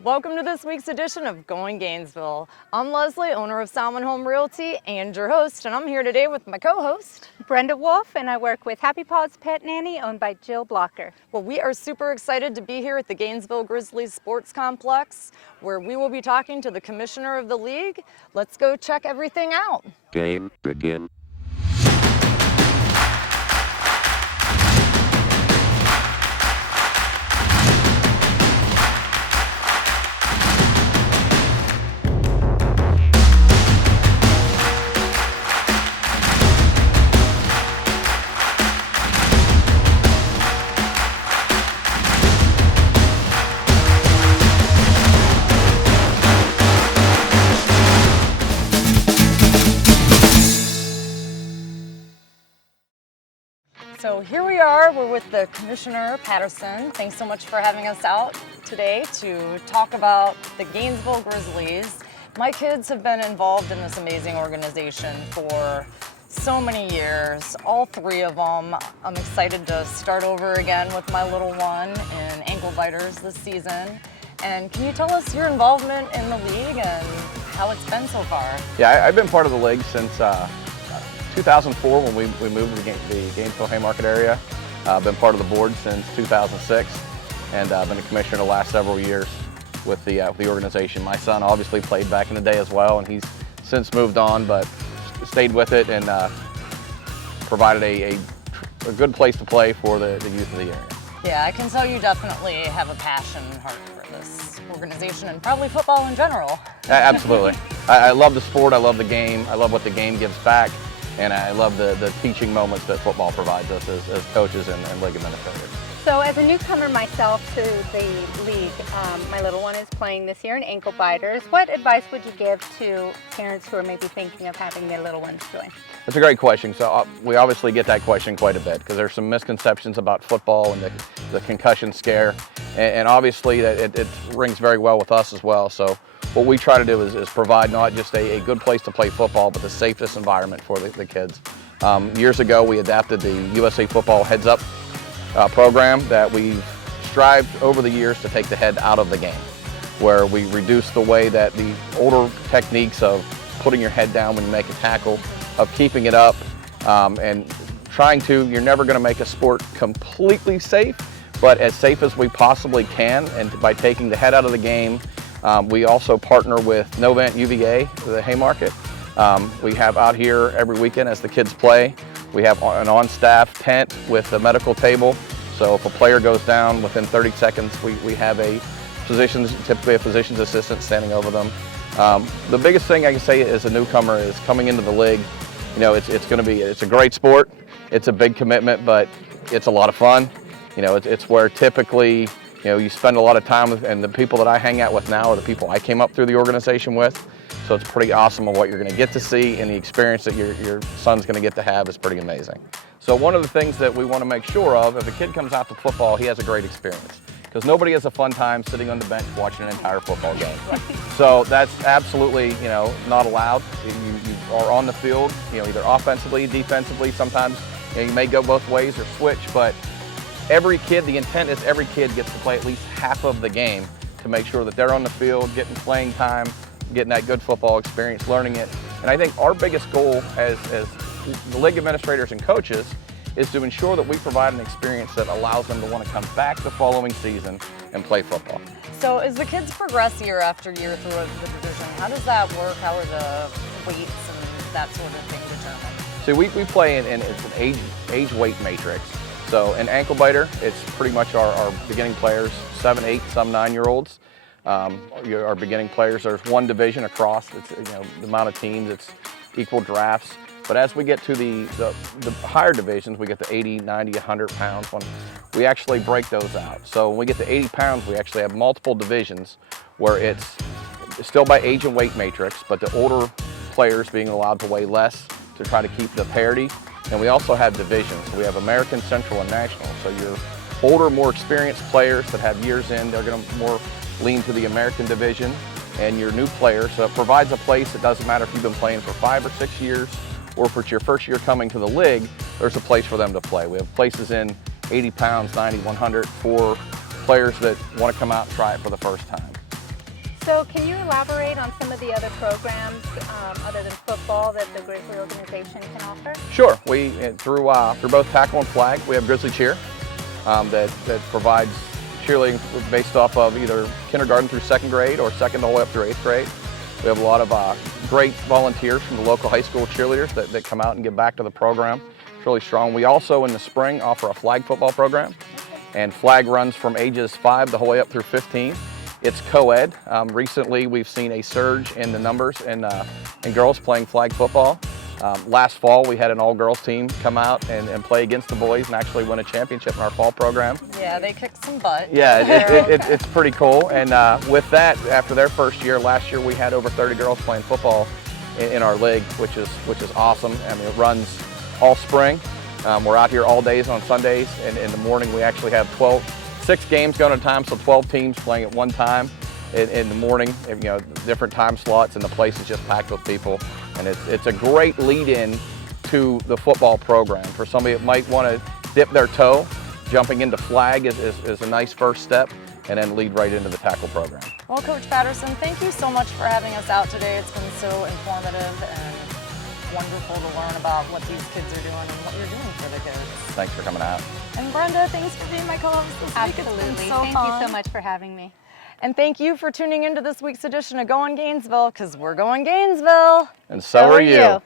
Welcome to this week's edition of Going Gainesville. I'm Lesley, owner of Salman Home Realty and your host, and I'm here today with my co-host, Brenda Wolfe, and I work with Happy Paws Pet Nanny, owned by Jill Blocker. Well, we are super excited to be here at the Gainesville Grizzlies Sports Complex, where we will be talking to the commissioner of the league. Let's go check everything out. Game begin. So here we are, we're with the Commissioner, Patterson. Thanks so much for having us out today to talk about the Gainesville Grizzlies. My kids have been involved in this amazing organization for so many years, all three of them. I'm excited to start over again with my little one in ankle biters this season. And can you tell us your involvement in the league and how it's been so far? Yeah, I've been part of the league since 2004 when we moved to the Gainesville Haymarket area. I've been part of the board since 2006, and I've been a commissioner the last several years with the organization. My son obviously played back in the day as well, and he's since moved on, but stayed with it and provided a good place to play for the youth of the area. Yeah, I can tell you definitely have a passion and heart for this organization and probably football in general. Absolutely. I love the sport, I love the game, I love what the game gives back. And I love the teaching moments that football provides us as coaches and league administrators. So as a newcomer myself to the league, my little one is playing this year in ankle biters. What advice would you give to parents who are maybe thinking of having their little ones join? That's a great question. So we obviously get that question quite a bit because there's some misconceptions about football and the concussion scare. And obviously it rings very well with us as well. So what we try to do is provide not just a good place to play football, but the safest environment for the kids. Years ago, we adapted the USA Football Heads Up program that we've strived over the years to take the head out of the game, where we reduce the way that the older techniques of putting your head down when you make a tackle, of keeping it up, and you're never going to make a sport completely safe, but as safe as we possibly can, and by taking the head out of the game. We also partner with Novant UVA, the Haymarket. We have out here every weekend as the kids play. We have an on-staff tent with a medical table. So if a player goes down within 30 seconds, we have typically a physician's assistant standing over them. The biggest thing I can say as a newcomer is coming into the league. You know, it's a great sport. It's a big commitment, but it's a lot of fun. You know, it's where typically you spend a lot of time with, and the people that I hang out with now are the people I came up through the organization with. So it's pretty awesome of what you're going to get to see, and the experience that your son's going to get to have is pretty amazing. So one of the things that we want to make sure of, if a kid comes out to football, he has a great experience. Because nobody has a fun time sitting on the bench watching an entire football game. So that's absolutely not allowed. You are on the field, either offensively, defensively. Sometimes you may go both ways or switch, but the intent is every kid gets to play at least half of the game to make sure that they're on the field, getting playing time, getting that good football experience, learning it. And I think our biggest goal as the league administrators and coaches is to ensure that we provide an experience that allows them to want to come back the following season and play football. So as the kids progress year after year through the division, how does that work? How are the weights and that sort of thing determined? So we play in it's an age weight matrix. So in ankle biter, it's pretty much our beginning players, 7, 8, some 9-year-olds. Our beginning players, there's one division across. It's the amount of teams, it's equal drafts. But as we get to the higher divisions, we get to 80, 90, 100 pounds. When we actually break those out. So when we get to 80 pounds, we actually have multiple divisions where it's still by age and weight matrix, but the older players being allowed to weigh less to try to keep the parity. And we also have divisions. So we have American, Central, and National. So your older, more experienced players that have years in, they're going to more lean to the American division. And your new players, so it provides a place. It doesn't matter if you've been playing for 5 or 6 years, or if it's your first year coming to the league, there's a place for them to play. We have places in 80 pounds, 90, 100 for players that want to come out and try it for the first time. So can you elaborate on some of the other programs other than football that the Grizzly organization can offer? Sure. We through both tackle and flag, we have Grizzly Cheer that provides cheerleading based off of either kindergarten through 2nd grade or 2nd all the way up through 8th grade. We have a lot of great volunteers from the local high school cheerleaders that come out and give back to the program. It's really strong. We also in the spring offer a flag football program, and flag runs from ages 5 the whole way up through 15. It's co-ed. Recently we've seen a surge in the numbers in girls playing flag football. Last fall we had an all-girls team come out and play against the boys and actually win a championship in our fall program. Yeah, they kicked some butt. Yeah, it's pretty cool. And with that, after their first year, last year we had over 30 girls playing football in our league, which is awesome. I mean, it runs all spring. We're out here all days on Sundays, and in the morning we actually have 6 games going at a time, so 12 teams playing at one time in the morning, different time slots, and the place is just packed with people. And it's a great lead-in to the football program. For somebody that might want to dip their toe, jumping into flag is a nice first step, and then lead right into the tackle program. Well, Coach Patterson, thank you so much for having us out today. It's been so informative and wonderful to learn about what these kids are doing and what you're doing for the kids. Thanks for coming out. And Brenda, thanks for being my co-host this week. Absolutely. It's been so Thank fun. you so much for having me. And thank you for tuning into this week's edition of Going Gainesville, because we're going Gainesville. And so are you.